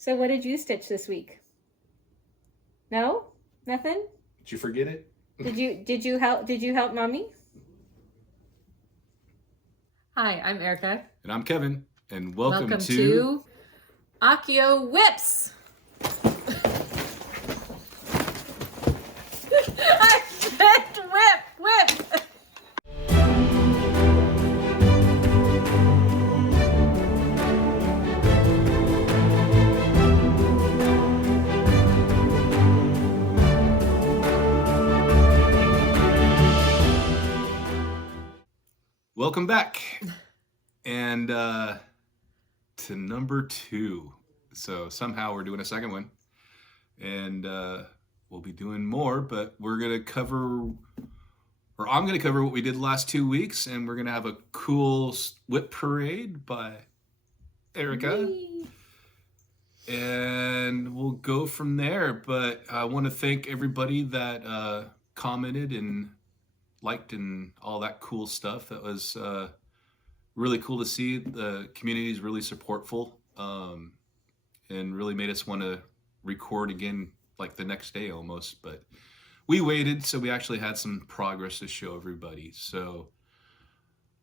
So what did you stitch this week? No? Nothing? Did you forget it? Did you help Mommy? Hi, I'm Erica. And I'm Kevin. And welcome to Accio WIPs. I said whip. Welcome back. And to number 2. So somehow we're doing a second one. And we'll be doing more, but we're going to cover, or I'm going to cover what we did the last 2 weeks, and we're going to have a cool WIP parade by Erica. Whee! And we'll go from there. But I want to thank everybody that commented and liked and all that cool stuff. That was really cool to see. The community is really supportful and really made us want to record again like the next day almost. But we waited, so we actually had some progress to show everybody. So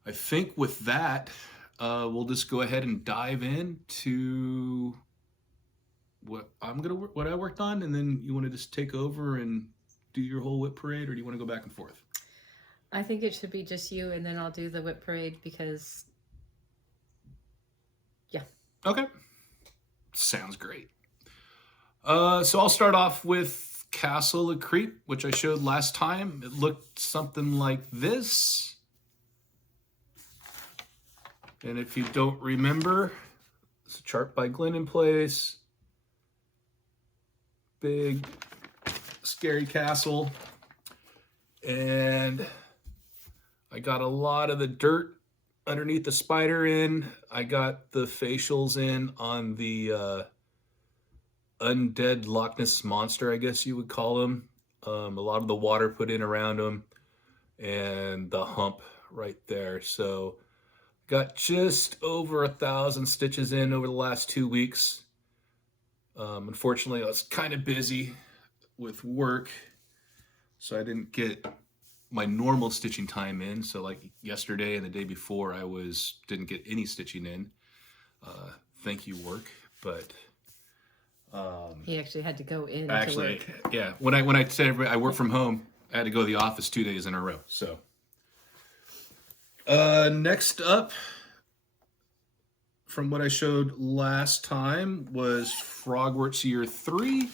I think with that, we'll just go ahead and dive into what I worked on, and then you want to just take over and do your whole WIP parade, or do you want to go back and forth? I think it should be just you, and then I'll do the WIP parade because, yeah. Okay. Sounds great. So I'll start off with Castle of Creep, which I showed last time. It looked something like this. And if you don't remember, it's a chart by Glenn in place. Big, scary castle. And I got a lot of the dirt underneath the spider in. I got the facials in on the undead Loch Ness monster, I guess you would call him. A lot of the water put in around him and the hump right there. So got just over 1,000 stitches in over the last 2 weeks. Unfortunately, I was kind of busy with work, so I didn't get my normal stitching time in. So like yesterday and the day before, I didn't get any stitching in. Thank you, work. But He actually had to go in to work. Yeah. When I said I work from home, I had to go to the office 2 days in a row. So next up, from what I showed last time, was Hogwarts Year 3.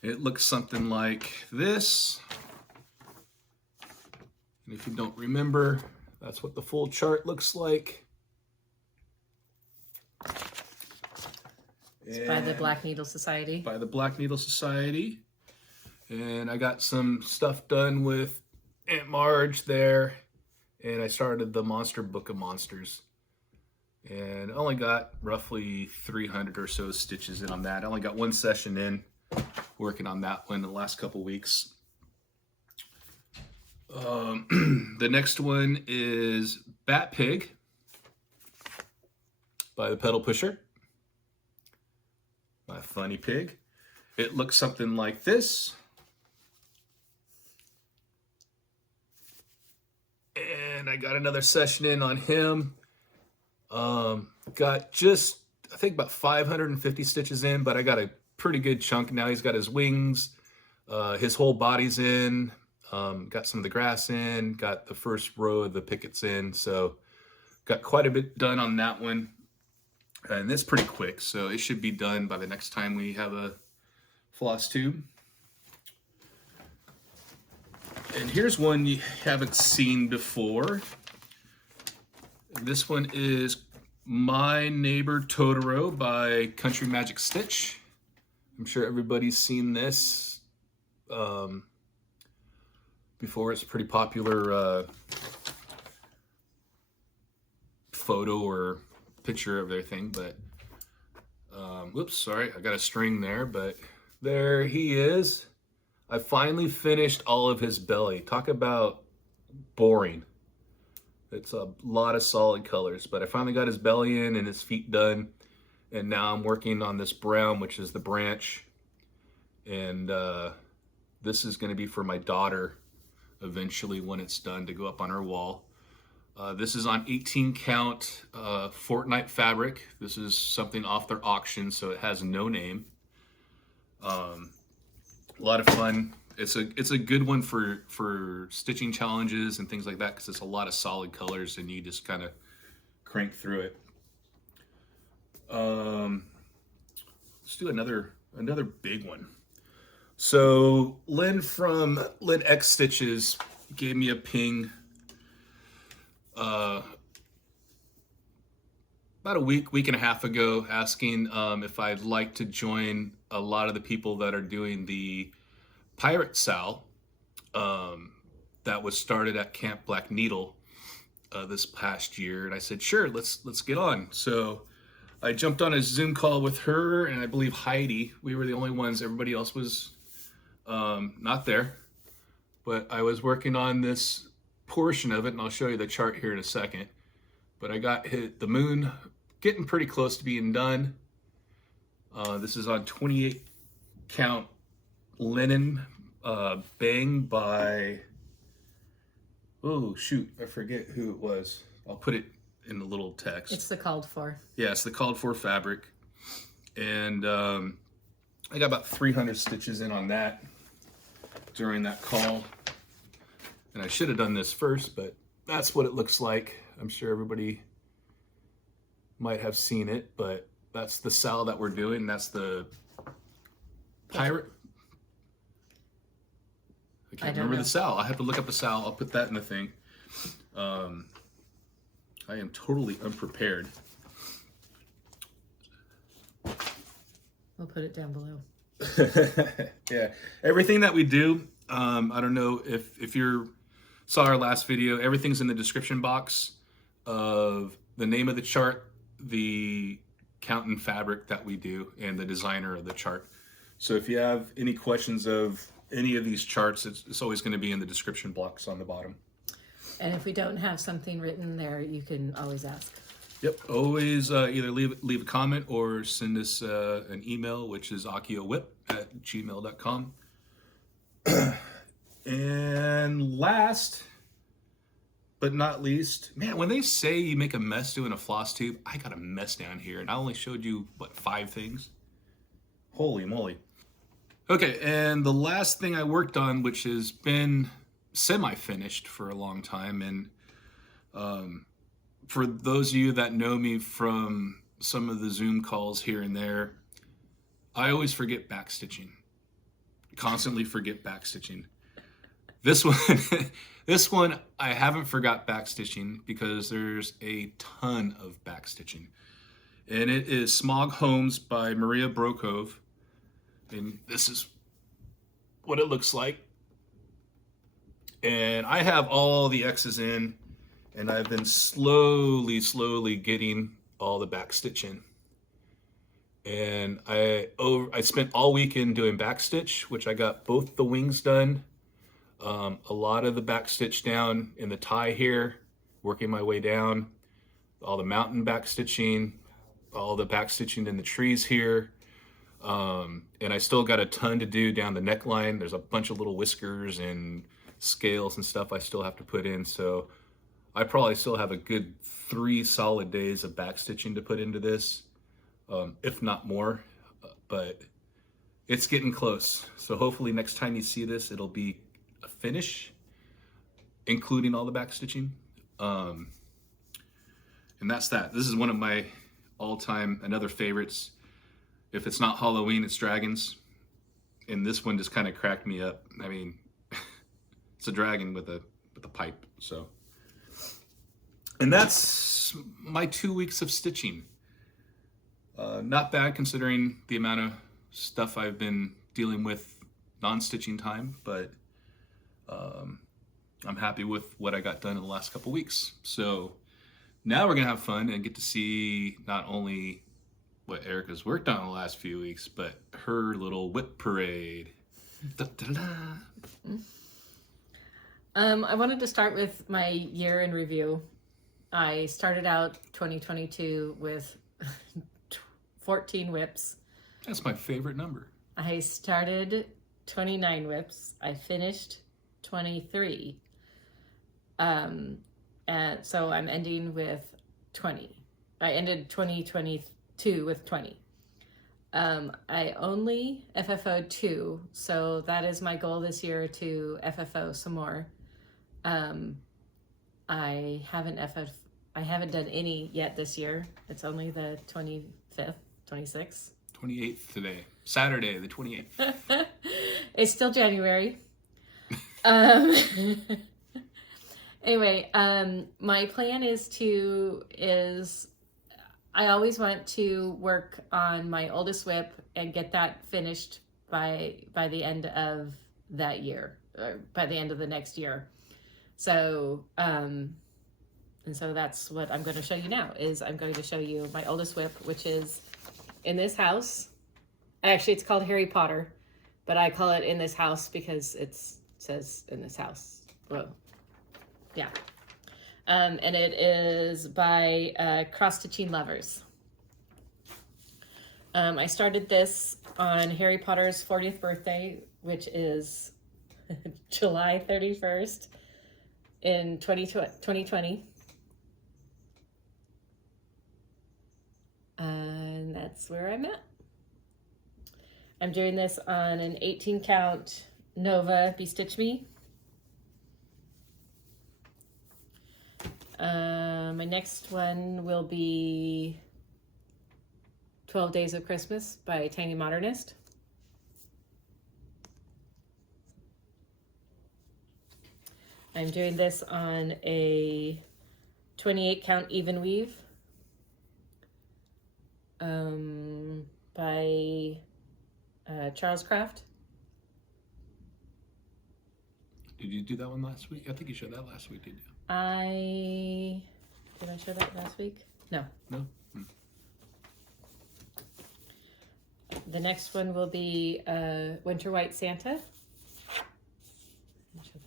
It looks something like this. And if you don't remember, that's what the full chart looks like. It's by the Black Needle Society. By the Black Needle Society. And I got some stuff done with Aunt Marge there. And I started the Monster Book of Monsters. And I only got roughly 300 or so stitches in on that. I only got one session in working on that one the last couple weeks. The next one is Bat Pig by the Pedal Pusher. My funny pig. It looks something like this. And I got another session in on him. Got just, I think, about 550 stitches in, but I got a pretty good chunk now. He's got his wings, his whole body's in, got some of the grass in, got the first row of the pickets in, so got quite a bit done on that one. And this is pretty quick, so it should be done by the next time we have a Flosstube. And here's one you haven't seen before. This one is My Neighbor Totoro by Country Magic Stitch. I'm sure everybody's seen this before. It's a pretty popular photo or picture of their thing, but whoops, sorry, I got a string there, but there he is. I finally finished all of his belly. Talk about boring. It's a lot of solid colors, but I finally got his belly in and his feet done. And now I'm working on this brown, which is the branch. And this is going to be for my daughter eventually when it's done to go up on her wall. This is on 18 count Fortnight fabric. This is something off their auction, so it has no name. A lot of fun. It's a good one for stitching challenges and things like that, because it's a lot of solid colors and you just kind of crank through it. Let's do another big one. So Lynn from Lynn X Stitches gave me a ping about a week and a half ago, asking if I'd like to join a lot of the people that are doing the Pirate Sal that was started at Camp Black Needle this past year, and I said, sure, let's get on. So I jumped on a Zoom call with her and I believe Heidi. We were the only ones. Everybody else was not there, but I was working on this portion of it, and I'll show you the chart here in a second. But I got hit the moon, getting pretty close to being done. This is on 28 count linen bang by, oh shoot, I forget who it was. I'll put it in the little text. It's the called for. Yeah, it's the called for fabric. And I got about 300 stitches in on that during that call. And I should have done this first, but that's what it looks like. I'm sure everybody might have seen it, but that's the Sal that we're doing. That's the pirate. I can't remember the Sal. I have to look up the Sal. I'll put that in the thing. I am totally unprepared. We'll put it down below. Yeah, everything that we do, I don't know if you saw our last video, everything's in the description box of the name of the chart, the count and fabric that we do, and the designer of the chart. So if you have any questions of any of these charts, it's always going to be in the description box on the bottom. And if we don't have something written there, you can always ask. Yep, always either leave a comment or send us an email, which is acciowip@gmail.com. And last but not least, man, when they say you make a mess doing a floss tube, I got a mess down here, and I only showed you, what, 5 things? Holy moly. Okay, and the last thing I worked on, which has been semi-finished for a long time, and for those of you that know me from some of the Zoom calls here and there, I always forget backstitching. Constantly forget backstitching. This one, I haven't forgot backstitching because there's a ton of backstitching. And it is Smog Homes by Maria Brokove. And this is what it looks like. And I have all the X's in, and I've been slowly getting all the backstitch in. And I spent all weekend doing backstitch, which I got both the wings done. A lot of the backstitch down in the tie here, working my way down. All the mountain backstitching, all the backstitching in the trees here. And I still got a ton to do down the neckline. There's a bunch of little whiskers and scales and stuff I still have to put in. So I probably still have a good 3 solid days of backstitching to put into this, if not more, but it's getting close. So hopefully next time you see this, it'll be a finish, including all the backstitching. And that's that. This is one of my all-time, another favorites. If it's not Halloween, it's dragons. And this one just kind of cracked me up. I mean, it's a dragon with a pipe, so. And that's my 2 weeks of stitching. Not bad considering the amount of stuff I've been dealing with non-stitching time, but I'm happy with what I got done in the last couple weeks. So now we're gonna have fun and get to see not only what Erica's worked on in the last few weeks, but her little WIP parade. Da, da, da. I wanted to start with my year in review. I started out 2022 with 14 WIPs. That's my favorite number. I started 29 WIPs. I finished 23. And so I'm ending with 20. I ended 2022 with 20. I only FFO'd 2, so that is my goal this year, to FFO some more. I haven't done any yet this year. It's only the 25th, 26th. 28th today. Saturday, the 28th. It's still January. Anyway, my plan is I always want to work on my oldest WIP and get that finished by the end of that year, or by the end of the next year. So, and so that's what I'm going to show you now. I'm going to show you my oldest WIP, which is in this house. Actually, it's called Harry Potter, but I call it in this house because it says in this house. Well, yeah. And it is by Cross-Stitching Lovers. I started this on Harry Potter's 40th birthday, which is July 31st in 2020. And that's where I'm at. I'm doing this on an 18 count Nova Bestitch Me. My next one will be 12 Days of Christmas by Tiny Modernist. I'm doing this on a 28 count Evenweave by Charles Craft. Did you do that one last week? I think you showed that last week, didn't you? Did I show that last week? No. No? The next one will be Winter White Santa. I didn't show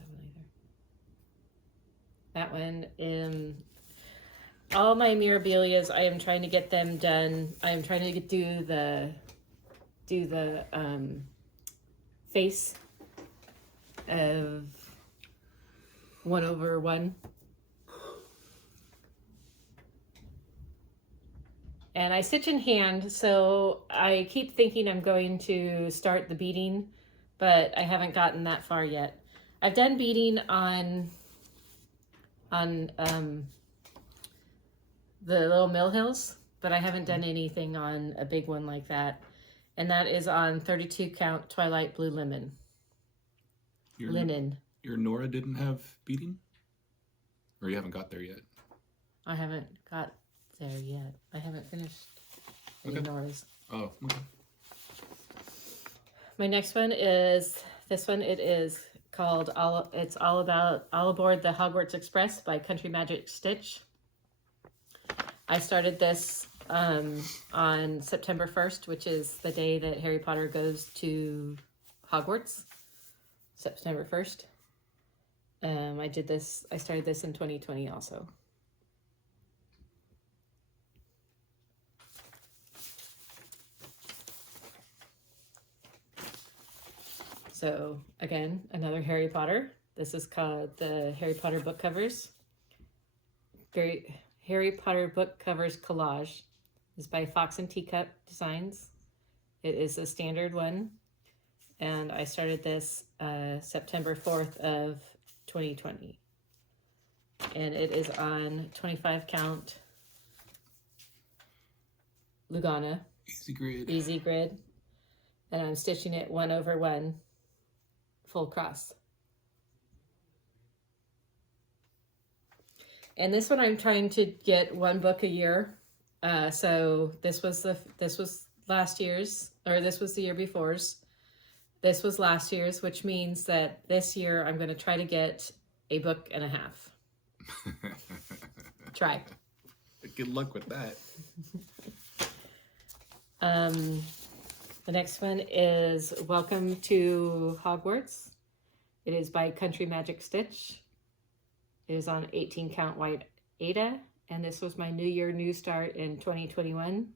that one either. That one, all my Mirabilias, I am trying to get them done. I am trying to do the face of 1/1. And I stitch in hand, so I keep thinking I'm going to start the beading, but I haven't gotten that far yet. I've done beading on the little mill hills, but I haven't done anything on a big one like that. And that is on 32 count Twilight Blue Linen. Your Nora didn't have beading? Or you haven't got there yet? I haven't got there yet. I haven't finished Okay. Nora's. Oh, okay. My next one is this one. It is called All Aboard the Hogwarts Express by Country Magic Stitch. I started this on September 1st, which is the day that Harry Potter goes to Hogwarts. September 1st. I started this in 2020 also. So again, another Harry Potter. This is called the Harry Potter book covers. Harry Potter book covers collage. It's by Fox and Teacup Designs. It is a standard one. And I started this September 4th of 2020. And it is on 25 count Lugana. Easy grid. And I'm stitching it 1/1 full cross. And this one I'm trying to get one book a year. So this was last year's, or this was the year before's. This was last year's, which means that this year I'm going to try to get a book and a half. Try. Good luck with that. The next one is Welcome to Hogwarts. It is by Country Magic Stitch. It is on 18 count white Aida, and this was my New Year New Start in 2021.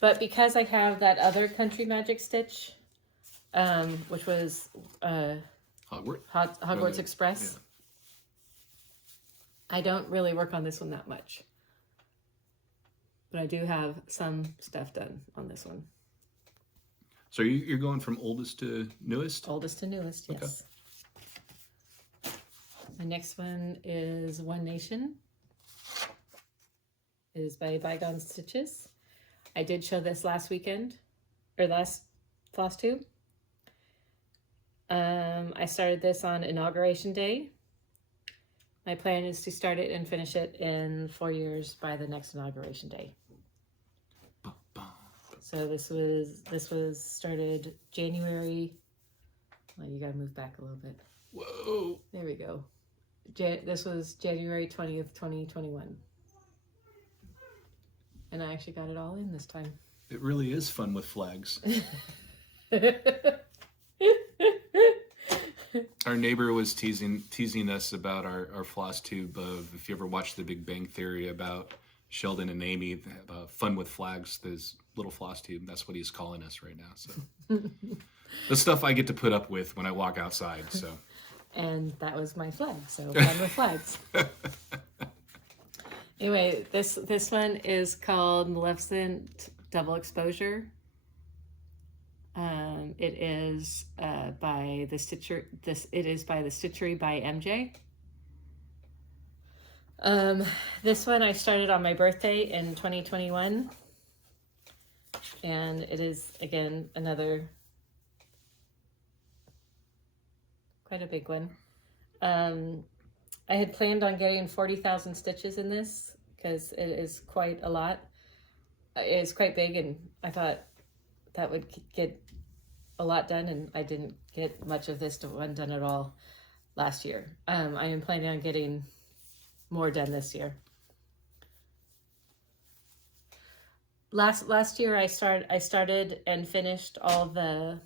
But because I have that other Country Magic stitch, which was Hogwarts Express, I don't really work on this one that much. But I do have some stuff done on this one. So you're going from oldest to newest? Oldest to newest, yes. Okay. My next one is One Nation. It is by ByGone Stitches. I did show this last weekend, or last Flosstube. I started this on Inauguration Day. My plan is to start it and finish it in 4 years by the next Inauguration Day. So this was started January. Well, you gotta move back a little bit. Whoa! There we go. This was January 20th, 2021. And I actually got it all in this time. It really is fun with flags. Our neighbor was teasing us about our floss tube of, if you ever watched The Big Bang Theory, about Sheldon and Amy, fun with flags, this little floss tube. That's what he's calling us right now. So the stuff I get to put up with when I walk outside. So. And that was my flag. So fun with flags. Anyway, this one is called Maleficent Double Exposure. It is by the Stitcher. It is by the Stitchery by MJ. This one I started on my birthday in 2021, and it is again another quite a big one. I had planned on getting 40,000 stitches in this because it is quite a lot. It's quite big, and I thought that would get a lot done, and I didn't get much of this one done at all last year. I am planning on getting more done this year. Last year I started and finished all the,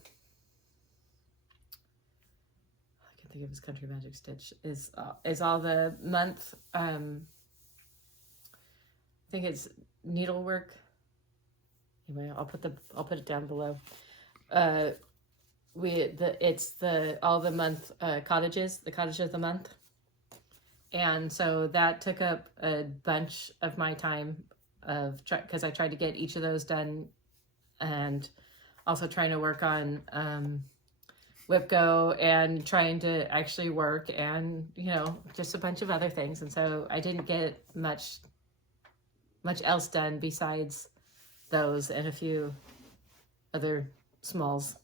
I can think of his Country Magic stitch, is all the month, I think it's needlework. Anyway, I'll put it down below. It's all the month cottages, the cottage of the month. And so that took up a bunch of my time because I tried to get each of those done, and also trying to work on WIP Go and trying to actually work, and just a bunch of other things. And so I didn't get much else done besides those and a few other smalls.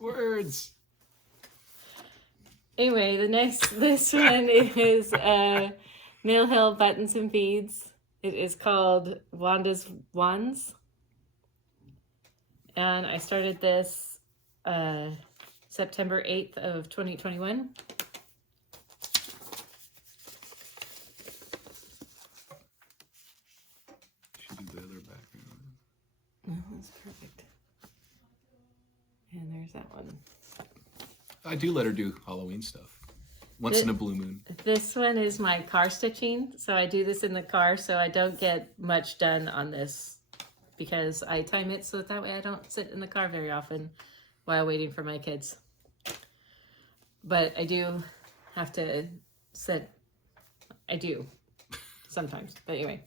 Words. Anyway, this one is Mill Hill Buttons and Beads. It is called Wandas Wands. And I started this September 8th of 2021. Should do the other background. Oh, that's perfect. And there's that one. I do let her do Halloween stuff once in a blue moon. This one is my car stitching. So I do this in the car, so I don't get much done on this because I time it so that way I don't sit in the car very often while waiting for my kids. But I do have to sit. I do sometimes. But anyway,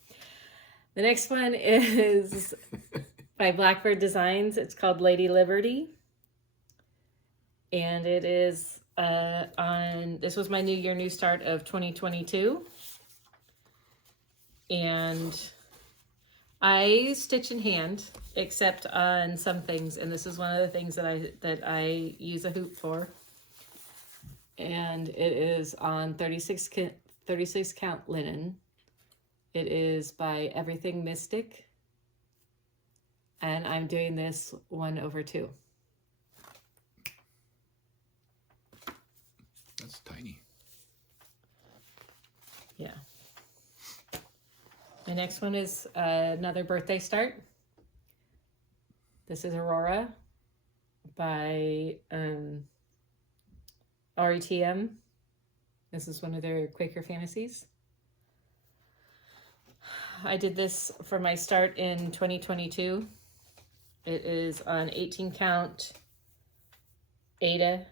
the next one is by Blackbird Designs. It's called Lady Liberty. And it is this was my New Year, New Start of 2022. And I stitch in hand, except on some things. And this is one of the things that I use a hoop for. And it is on 36 count linen. It is by Everything Mystic. And I'm doing this 1/2. That's tiny. Yeah. My next one is another birthday start. This is Aurora by Aury TM. This is one of their Quaker Fantasies. I did this for my start in 2022. It is on 18 count Aida,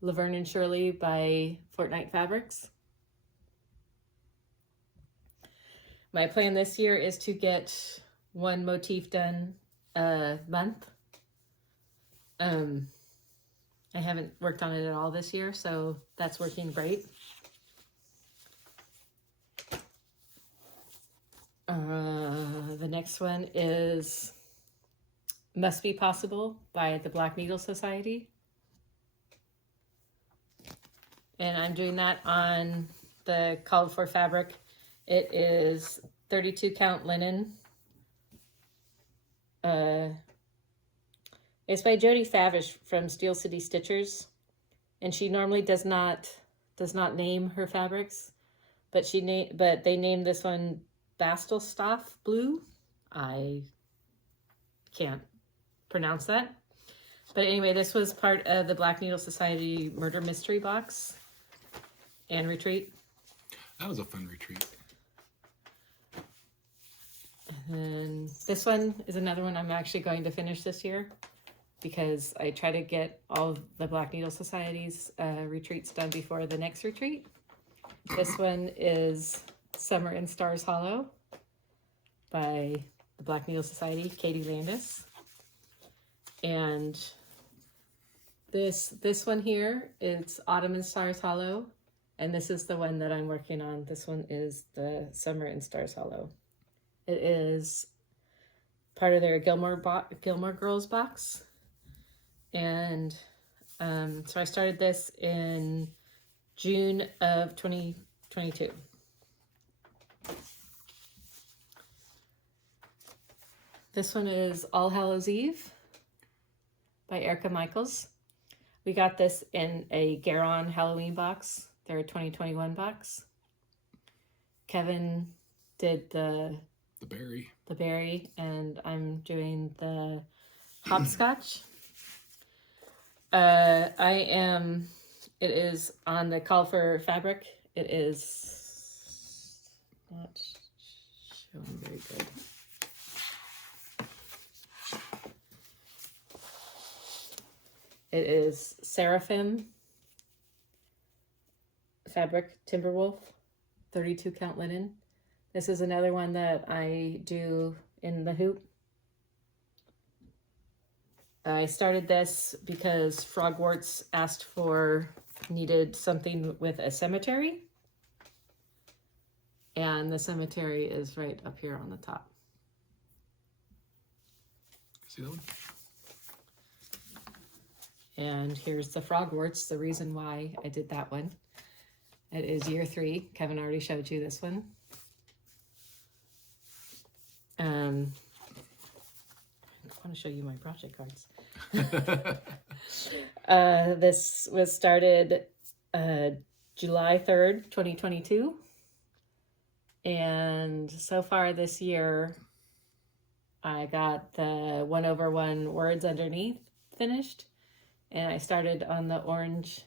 Laverne and Shirley by Fortnight Fabrics. My plan this year is to get one motif done a month. I haven't worked on it at all this year, so that's working great. The next one is Must Be Possible by the Black Needle Society. And I'm doing that on the called for fabric. It is 32 count linen. It's by Jodi Favish from Steel City Stitchers, and she normally does not name her fabrics, but they named this one Bastelstoff Blue. I can't pronounce that, but anyway, this was part of the Black Needle Society Murder Mystery Box and retreat. That was a fun retreat. And this one is another one I'm actually going to finish this year, because I try to get all of the Black Needle Society's retreats done before the next retreat. This one is Summer in Stars Hollow by the Black Needle Society, Katie Landis. And this one here, it's Autumn in Stars Hollow, and this is the one that I'm working on. This one is the Summer in Stars Hollow. It is part of their Gilmore Girls box. And so I started this in June of 2022. This one is All Hallows Eve by Erica Michaels. We got this in a Garon Halloween box, their 2021 box. Kevin did the berry, and I'm doing the hopscotch. It is on the call for fabric. It is not showing very good. It is Seraphim fabric Timberwolf, 32 count linen. This is another one that I do in the hoop. I started this because Frogwarts needed something with a cemetery. And the cemetery is right up here on the top. See that one? And here's the Frogwarts, the reason why I did that one. It is year 3. Kevin already showed you this one. I want to show you my project cards. This was started July 3rd, 2022. And so far this year, I got the 1/1 words underneath finished. And I started on the orange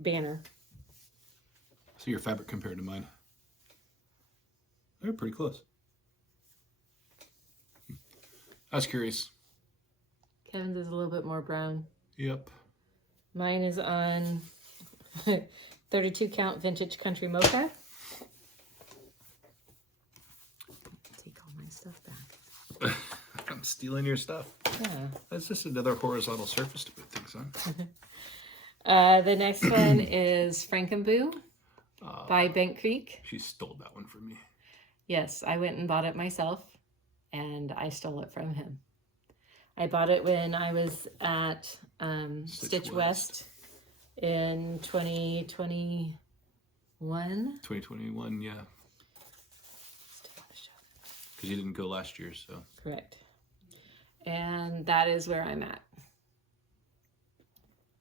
banner. So your fabric compared to mine. They're pretty close. I was curious. Kevin's is a little bit more brown. Yep. Mine is on 32 count vintage country mocha. Take all my stuff back. I'm stealing your stuff. Yeah. That's just another horizontal surface to put things on. The next one is Frankenboo by Bent Creek. She stole that one from me. Yes, I went and bought it myself, and I stole it from him. I bought it when I was at Stitch West in 2021. 2021, yeah. Because you didn't go last year, so. Correct. And that is where I'm at.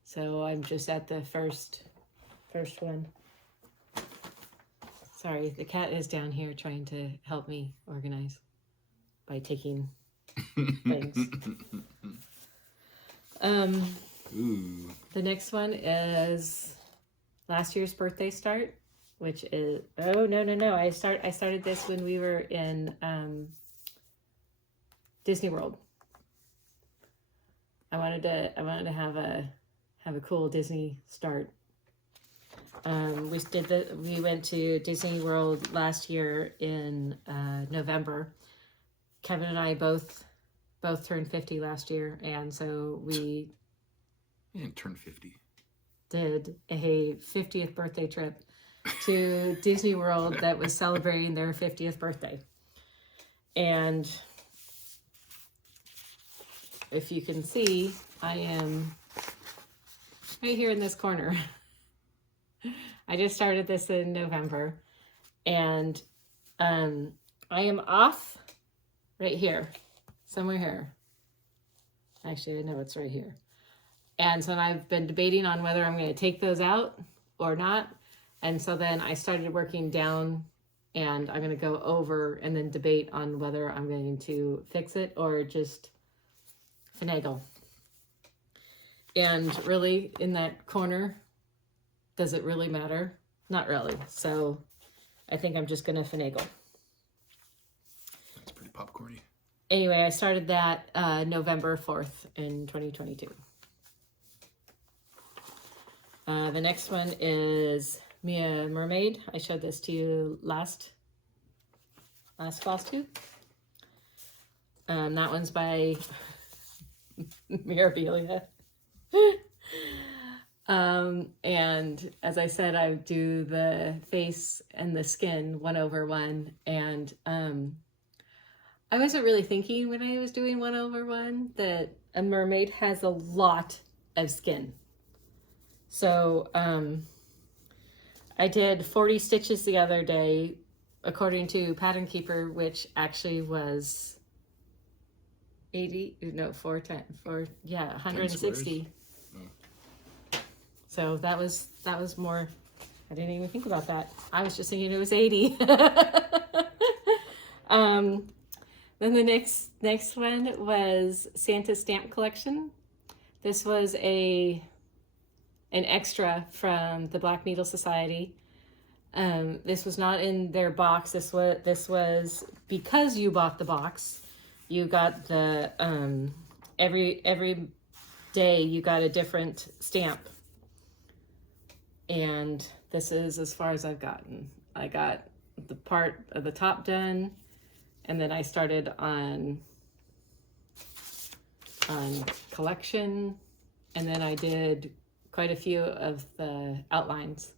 So I'm just at the first one. Sorry, the cat is down here trying to help me organize by taking things. Ooh. The next one is last year's birthday start which is, oh, no. I started this when we were in Disney World. I wanted to have a cool Disney start. We went to Disney World last year in November. Kevin and I both turned 50 last year, and so we turned 50. Did a 50th birthday trip to Disney World that was celebrating their 50th birthday. And if you can see, I am right here in this corner. I just started this in November, and I am off right here, somewhere here. Actually, I know it's right here. And so I've been debating on whether I'm going to take those out or not. And so then I started working down, and I'm going to go over and then debate on whether I'm going to fix it or just finagle. And really, in that corner, does it really matter? Not really. So I think I'm just going to finagle. That's pretty popcorny. Anyway, I started that November 4th in 2022. The next one is Mia Mermaid. I showed this to you last Flosstube. That one's by Mirabilia. And as I said, I do the face and the skin 1/1, and I wasn't really thinking when I was doing 1/1 that a mermaid has a lot of skin. So I did 40 stitches the other day, according to Pattern Keeper, which actually was 160. So that was more. I didn't even think about that. I was just thinking it was 80. Then the next one was Santa's Stamp Collection. This was an extra from the Black Needle Society. This was not in their box. This was because you bought the box. You got the every day you got a different stamp. And this is as far as I've gotten. I got the part of the top done, and then I started on collection, and then I did quite a few of the outlines.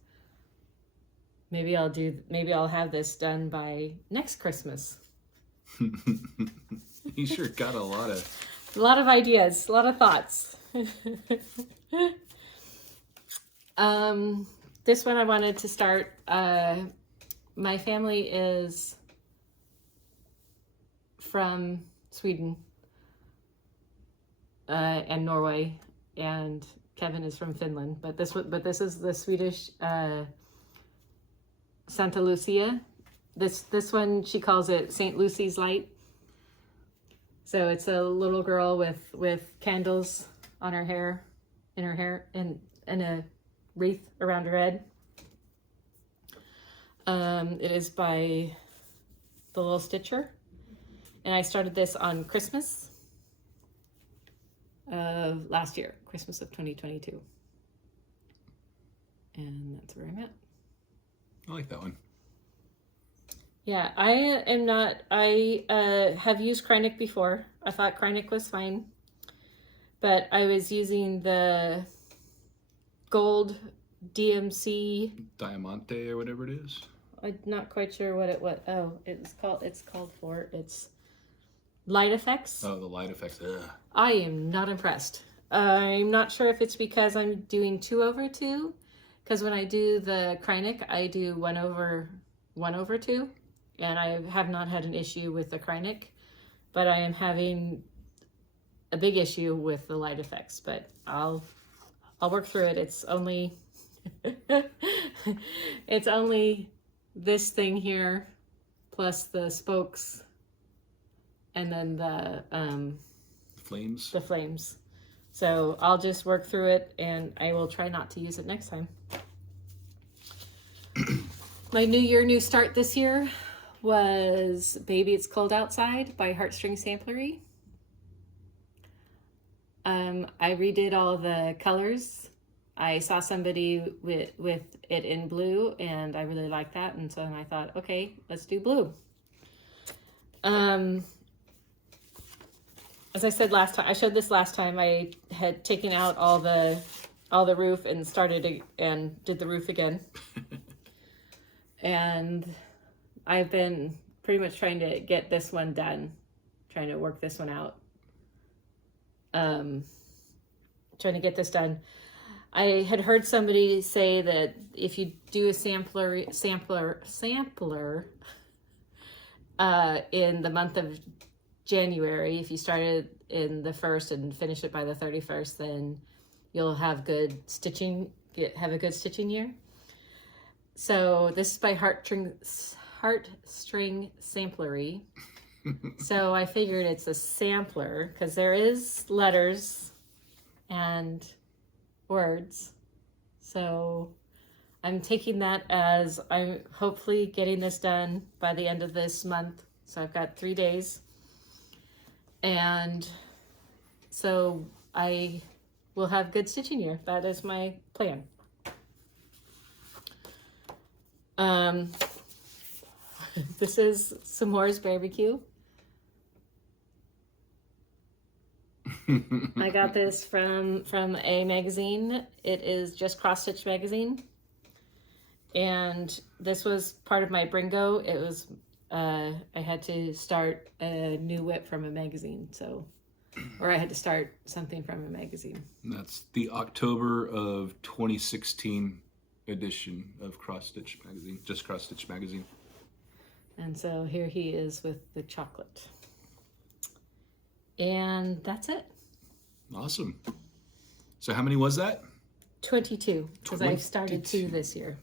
Maybe I'll have this done by next Christmas. You sure got a lot of ideas, a lot of thoughts. This one I wanted to start. My family is from Sweden and Norway, and Kevin is from Finland. But this is the Swedish Santa Lucia. This one, she calls it St. Lucy's Light. So it's a little girl with candles on her hair, in a wreath around her head. It is by the Little Stitcher, and I started this on Christmas of last year, Christmas of 2022, and that's where I'm at. I like that one. Yeah, I have used Kreinik before. I thought Kreinik was fine, but I was using the gold DMC Diamante or whatever it is. I'm not quite sure what it's called for. It's Light Effects. Oh, the Light Effects. Ugh. I am not impressed. I'm not sure if it's because I'm doing 2/2, because when I do the Kreinik, I do 1/2, and I have not had an issue with the Kreinik, but I am having a big issue with the Light Effects. But I'll work through it. It's only this thing here plus the spokes and then the flames. So I'll just work through it, and I will try not to use it next time. My New Year, New Start this year was Baby It's Cold Outside by Heartstring Samplery. I redid all the colors. I saw somebody with it in blue, and I really liked that, and so then I thought, okay, let's do blue. As I said last time, I showed this last time, I had taken out all the roof and did the roof again. And I've been pretty much trying to get this one done, trying to work this one out. Trying to get this done. I had heard somebody say that if you do a sampler in the month of January, if you started in the 1st and finish it by the 31st, then you'll have good stitching, have a good stitching year. So this is by Heartstring Samplery. So I figured it's a sampler because there is letters and words. So I'm taking that as I'm hopefully getting this done by the end of this month. So I've got 3 days. And so I will have good stitching year. That is my plan. This is S'mores Barbecue. I got this from a magazine. It is just Cross Stitch magazine, and this was part of my Bringo. It was I had to start a new WIP from a magazine, or I had to start something from a magazine. That's the October of 2016 edition of Cross Stitch magazine, just Cross Stitch magazine. And so here he is with the chocolate. And that's it. Awesome. So how many was that? 22, because I've started 2 this year.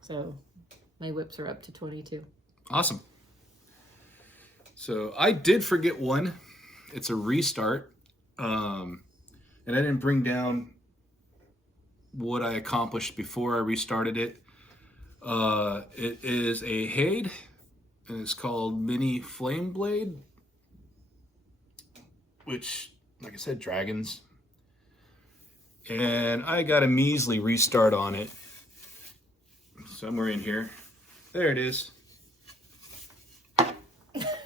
So my WIPs are up to 22. Awesome. So I did forget one. It's a restart. And I didn't bring down what I accomplished before I restarted it. It is a Haid, and it's called Mini Flame Blade, which, like I said, dragons. And I got a measly restart on it. Somewhere in here. There it is.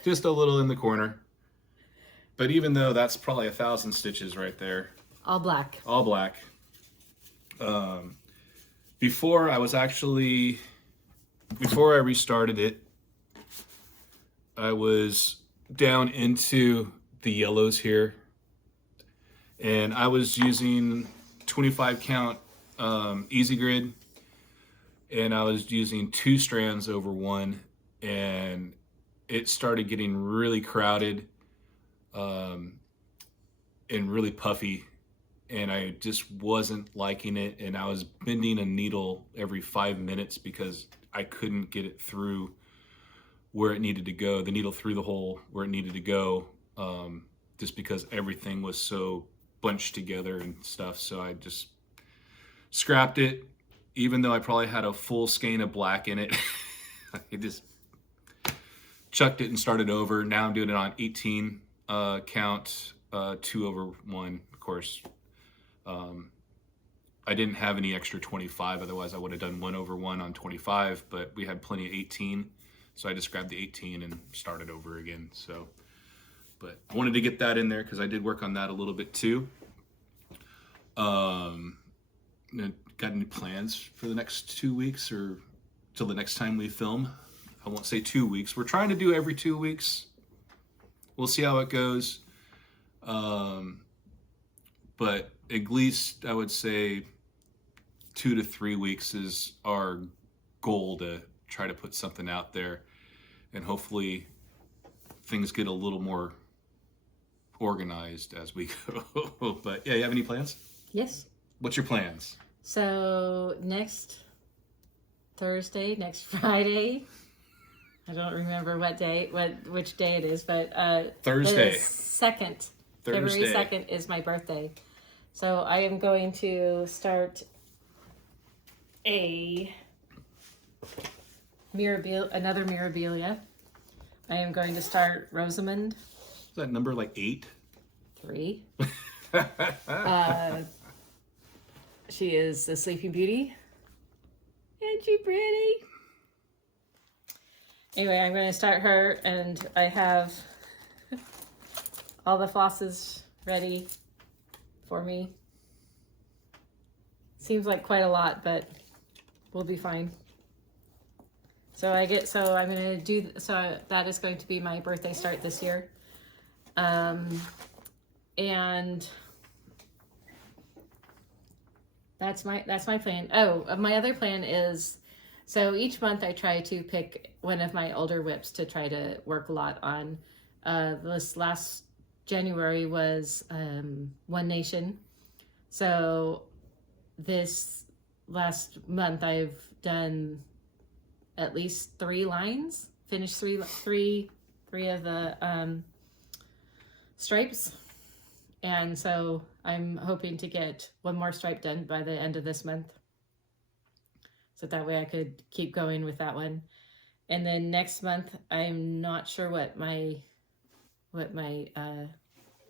Just a little in the corner. But even though that's probably 1,000 stitches right there. All black. All black. Before I restarted it, I was down into the yellows here, and I was using 25 count easy grid, and I was using 2 strands over 1, and it started getting really crowded and really puffy, and I just wasn't liking it, and I was bending a needle every 5 minutes because I couldn't get it through where it needed to go, the needle through the hole where it needed to go, just because everything was so bunched together and stuff. So I just scrapped it, even though I probably had a full skein of black in it. I just chucked it and started over. Now I'm doing it on 18 count, 2 over 1, of course. I didn't have any extra 25, otherwise I would have done 1 over 1 on 25, but we had plenty of 18, so I just grabbed the 18 and started over again. So, but I wanted to get that in there because I did work on that a little bit too. Got any plans for the next 2 weeks or till the next time we film? I won't say 2 weeks. We're trying to do every 2 weeks. We'll see how it goes. But at least I would say 2 to 3 weeks is our goal to try to put something out there, and hopefully things get a little more organized as we go. But yeah, you have any plans? Yes. What's your plans? So next Thursday, next Friday, I don't remember which day it is, but Thursday. February 2nd is my birthday. So I am going to start a another Mirabilia. I am going to start Rosamond. Is that number like 8? 3. She is a Sleeping Beauty. Isn't she pretty? Anyway, I'm going to start her, and I have all the flosses ready for me. Seems like quite a lot, but we'll be fine. So I'm going to do, so that is going to be my birthday start this year. And that's my plan. Oh, my other plan is, so each month I try to pick one of my older WIPs to try to work a lot on. This last January was One Nation. So this last month I've done at least 3 lines, finished three of the stripes. And so I'm hoping to get one more stripe done by the end of this month. So that way I could keep going with that one. And then next month, I'm not sure what my thing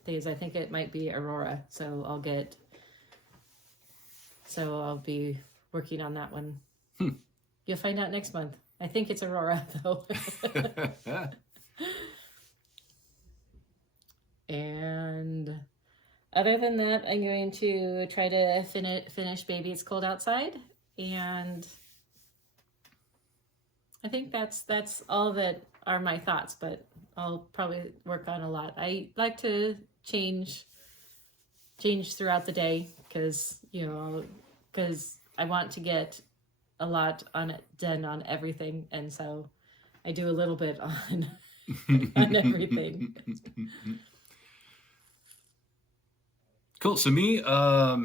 is. I think it might be Aurora. So I'll be working on that one. You'll find out next month. I think it's Aurora though. And other than that, I'm going to try to finish Baby It's Cold Outside, and I think that's all that are my thoughts, but I'll probably work on a lot. I like to change throughout the day because I want to get a lot done on everything, and so I do a little bit on on everything. Cool. So me, I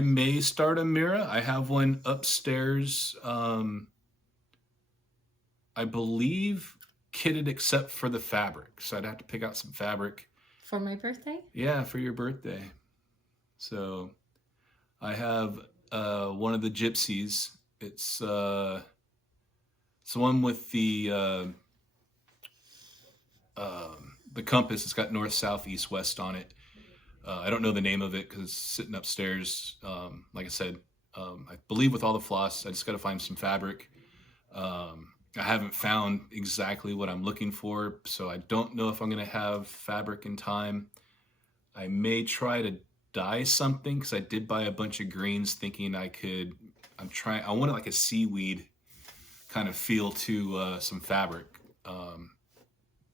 may start a Mira. I have one upstairs. I believe kitted except for the fabric. So I'd have to pick out some fabric. For my birthday? Yeah, for your birthday. So I have one of the gypsies. It's the one with the compass. It's got north, south, east, west on it. I don't know the name of it because it's sitting upstairs. Like I said, I believe with all the floss, I just got to find some fabric. I haven't found exactly what I'm looking for, so I don't know if I'm going to have fabric in time. I may try to dye something because I did buy a bunch of greens thinking I wanted like a seaweed kind of feel to some fabric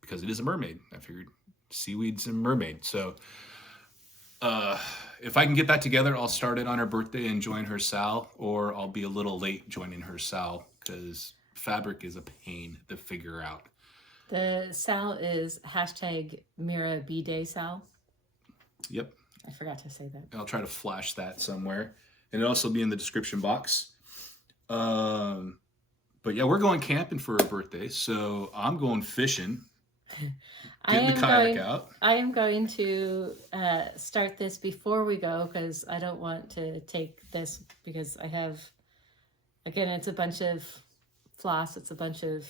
because it is a mermaid. I figured seaweed's a mermaid. So if I can get that together, I'll start it on her birthday and join her Sal, or I'll be a little late joining her Sal because fabric is a pain to figure out. The Sal is #Mirabilia Sal. Yep. I forgot to say that. I'll try to flash that somewhere. And it'll also be in the description box. But yeah, we're going camping for her birthday, so I'm going fishing. Getting the kayak out. I am going to start this before we go because I don't want to take this because I have, again, it's a bunch of floss. It's a bunch of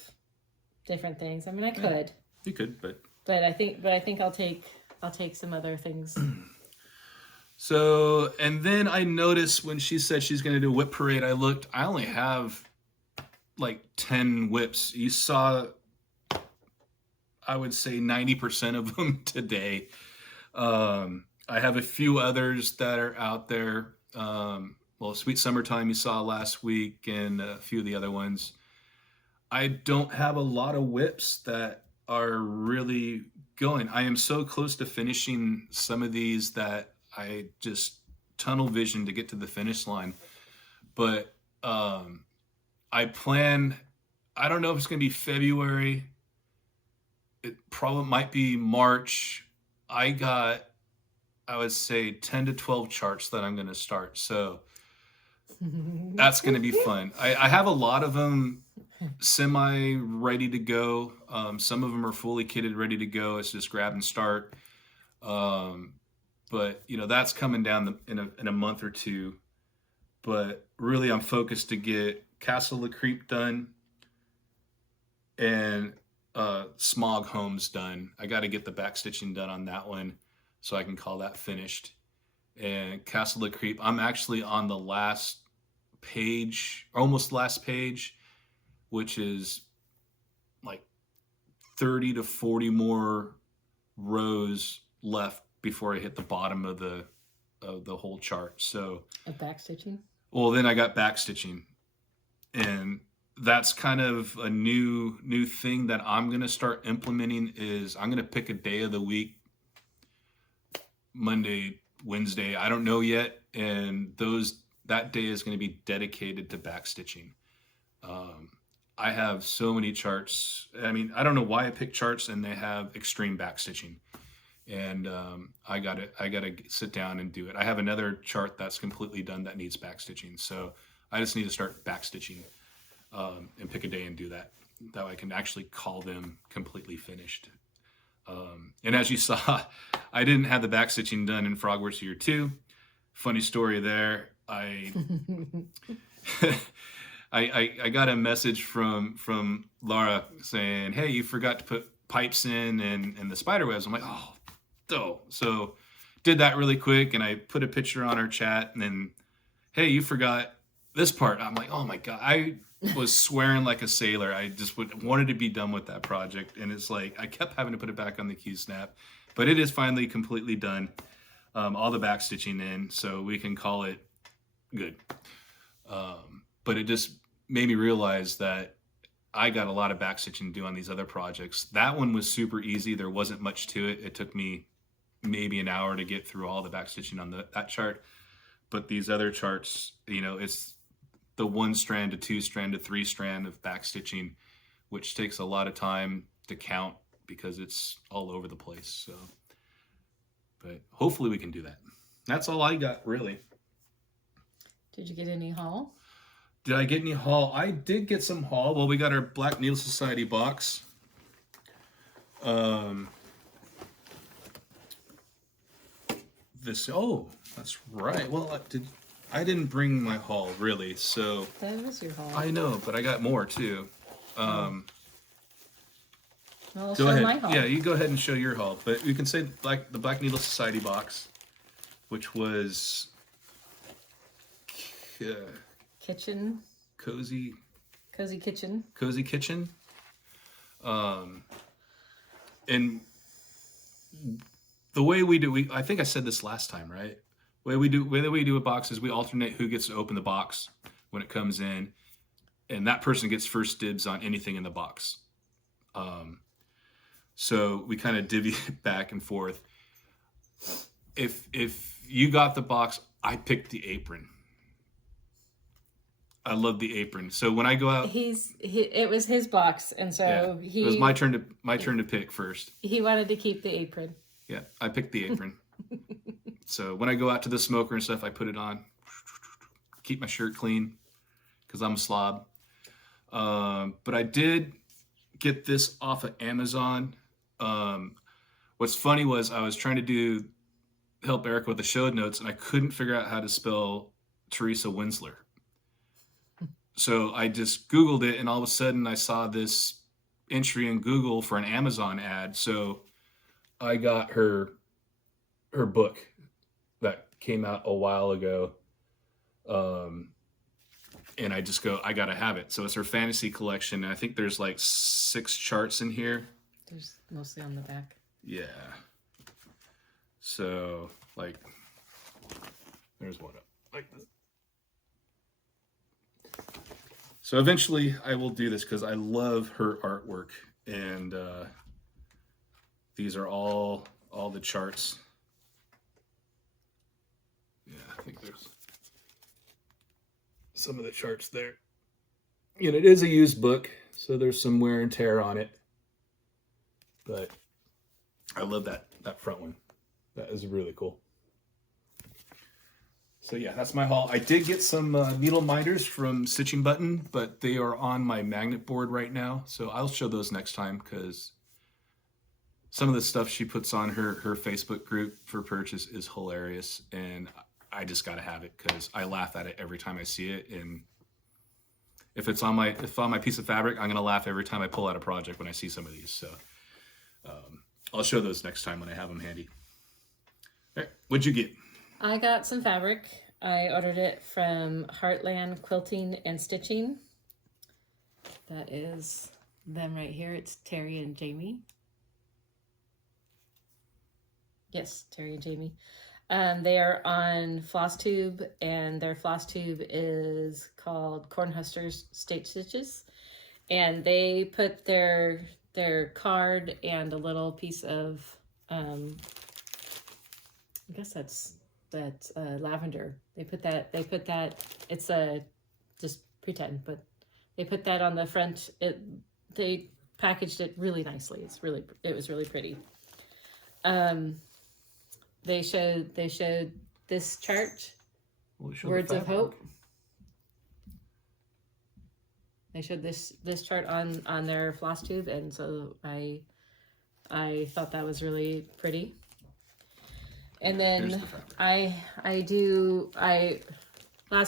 different things. I mean, I could. Yeah, you could, but I think I'll take some other things. So, and then I noticed when she said she's going to do a whip parade, I only have like 10 whips. You saw, I would say 90% of them today. I have a few others that are out there. Well, Sweet Summertime you saw last week and a few of the other ones. I don't have a lot of whips that are really going. I am so close to finishing some of these that I just tunnel vision to get to the finish line. But I don't know if it's going to be February. It probably might be March. I would say 10 to 12 charts that I'm going to start. So that's going to be fun. I have a lot of them semi ready to go. Some of them are fully kitted, ready to go. It's just grab and start. But that's coming down in a month or two. But really, I'm focused to get Castle of the Creep done. And Smog Home's done. I got to get the back stitching done on that one so I can call that finished. And Castle of Creep, I'm actually on the last page, almost last page, which is like 30 to 40 more rows left before I hit the bottom of the whole chart. So Of back stitching? well, then I got back stitching, and that's kind of a new thing that I'm gonna start implementing. Is I'm gonna pick a day of the week, Monday, Wednesday, I don't know yet, and that day is going to be dedicated to back stitching. I have so many charts. I mean, I don't know why I picked charts and they have extreme back stitching, and I gotta sit down and do it. I have another chart that's completely done that needs back stitching, so I just need to start back stitching and pick a day and do that. That way I can actually call them completely finished. And as you saw, I didn't have the back stitching done in Frogwarts Year 2. Funny story there. I got a message from Laura saying, "Hey, you forgot to put pipes in and the spider webs." I'm like, "Oh, no." So did that really quick, and I put a picture on our chat, and then, "Hey, you forgot this part." I'm like, "Oh my God." I was swearing like a sailor. I just wanted to be done with that project, and it's like I kept having to put it back on the Q-snap, but it is finally completely done. All the back stitching in, so we can call it good. But it just made me realize that I got a lot of back stitching to do on these other projects. That one was super easy. There wasn't much to it. It took me maybe an hour to get through all the back stitching on that chart. But these other charts, it's the 1 strand to 2 strand to 3 strand of back stitching, which takes a lot of time to count because it's all over the place. So, but hopefully we can do that. That's all I got, really. Did you get any haul? Did I get any haul? I did get some haul. Well, we got our Black Needle Society box. That's right. Well, I didn't bring my haul, really, so That was your haul. I know, but I got more too. Well, Go show ahead. my haul. Yeah, you go ahead and show your haul. But you can say the Black Needle Society box, which was Kitchen. Cozy Kitchen. Cozy Kitchen. And the way we do, I think I said this last time, right? The way we do a box is we alternate who gets to open the box when it comes in, and that person gets first dibs on anything in the box. So we kind of divvy it back and forth. If you got the box, I picked the apron. I love the apron. So when I go out, it was his box, and so it was my turn to pick first. He wanted to keep the apron. Yeah, I picked the apron. So when I go out to the smoker and stuff, I put it on. Keep my shirt clean because I'm a slob. But I did get this off of Amazon. What's funny was I was trying to help Erica with the show notes, and I couldn't figure out how to spell Teresa Winsler. So I just Googled it, and all of a sudden I saw this entry in Google for an Amazon ad. So I got her book that came out a while ago. And I just go, I gotta have it. So it's her fantasy collection. I think there's like 6 charts in here. There's mostly on the back. Yeah. So like, there's one up like this. So eventually I will do this because I love her artwork, and these are all the charts. Yeah, I think there's some of the charts there. And it is a used book, so there's some wear and tear on it. But I love that front one. That is really cool. So yeah, that's my haul. I did get some needle minders from Stitching Button, but they are on my magnet board right now. So I'll show those next time because some of the stuff she puts on her Facebook group for purchase is hilarious. And I just got to have it because I laugh at it every time I see it. And if it's on my piece of fabric, I'm gonna laugh every time I pull out a project when I see some of these. So I'll show those next time when I have them handy. All right, what'd you get? I got some fabric. I ordered it from Heartland Quilting and Stitching. That is them right here. It's Terry and Jamie. Yes, Terry and Jamie. They are on Flosstube, and their Flosstube is called Cornhuskers State Stitches. And they put their card and a little piece of, I guess that's lavender. They put that, it's just pretend, but they put that on the front. They packaged it really nicely. It was really pretty. They showed this chart, Words of Hope. They showed this chart on their Flosstube, and so I thought that was really pretty. And then last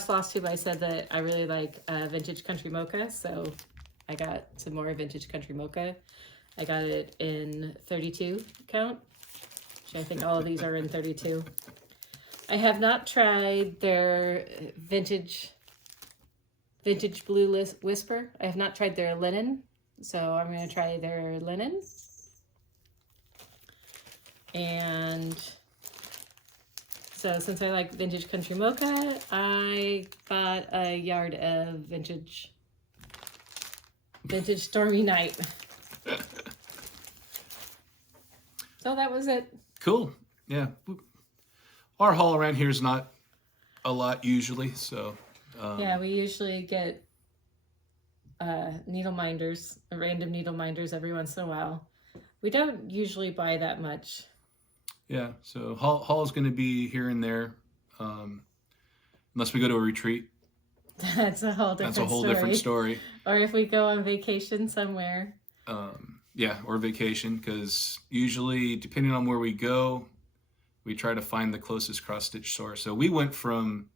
Flosstube I said that I really like Vintage Country Mocha, so I got some more Vintage Country Mocha. I got it in 32 count. I think all of these are in 32. I have not tried their vintage blue whisper. I have not tried their linen, so I'm going to try their linen. And so since I like Vintage Country Mocha, I bought a yard of vintage Stormy Night. So that was it. Cool. Yeah. Our haul around here is not a lot usually, so. Yeah, we usually get needle minders, random needle minders every once in a while. We don't usually buy that much. Yeah, so haul is going to be here and there, unless we go to a retreat. That's a whole different story. Or if we go on vacation somewhere. Yeah, or vacation, because usually, depending on where we go, we try to find the closest cross-stitch store. So we went from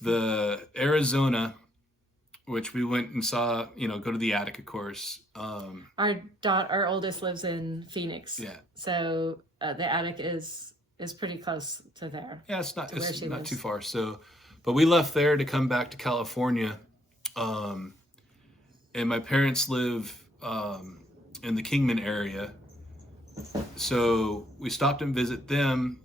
the Arizona, which we went and saw, go to the attic, of course. Our oldest lives in Phoenix. Yeah. So the attic is pretty close to there. Yeah, it's not too far. So, but we left there to come back to California. And my parents live in the Kingman area, so we stopped and visit them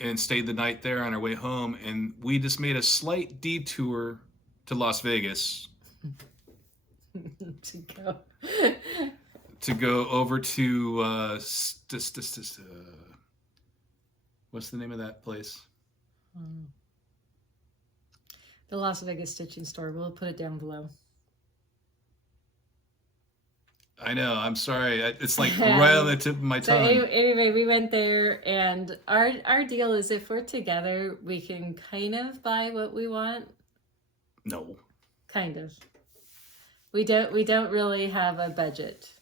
and stayed the night there on our way home, and we just made a slight detour to Las Vegas to go over to what's the name of that place? The Las Vegas Stitching Store. We'll put it down below. I know. I'm sorry. It's like right on the tip of my tongue. So anyway, we went there, and our deal is if we're together, we can kind of buy what we want. No. Kind of. We don't really have a budget.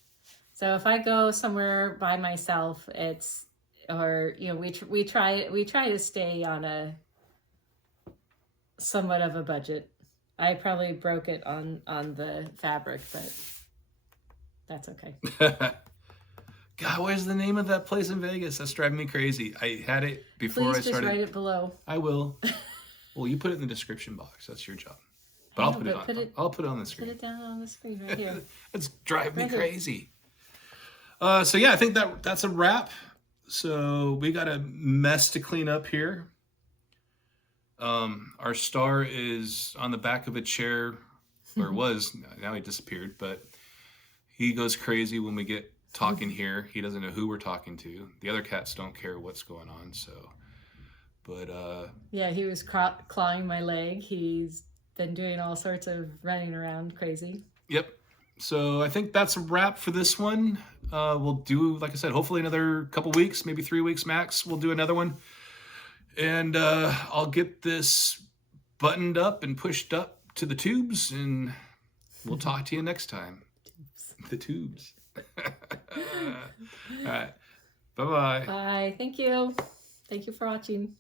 So if I go somewhere by myself, we try to stay on a somewhat of a budget. I probably broke it on the fabric, but that's okay. God, where's the name of that place in Vegas? That's driving me crazy. I had it before I started. Please just write it below. I will. Well, you put it in the description box. That's your job. But I'll put it on the screen. Put it down on the screen right here. It's driving me crazy. So yeah, I think that's a wrap. So we got a mess to clean up here. Our star is on the back of a chair, or was. Now he disappeared, but he goes crazy when we get talking here. He doesn't know who we're talking to. The other cats don't care what's going on. So, but yeah, he was clawing my leg. He's been doing all sorts of running around crazy. Yep. So I think that's a wrap for this one. We'll do, like I said, hopefully another couple weeks, maybe 3 weeks max. We'll do another one. And I'll get this buttoned up and pushed up to the tubes, and we'll talk to you next time. The tubes. All right. Bye-bye. Bye. Thank you. Thank you for watching.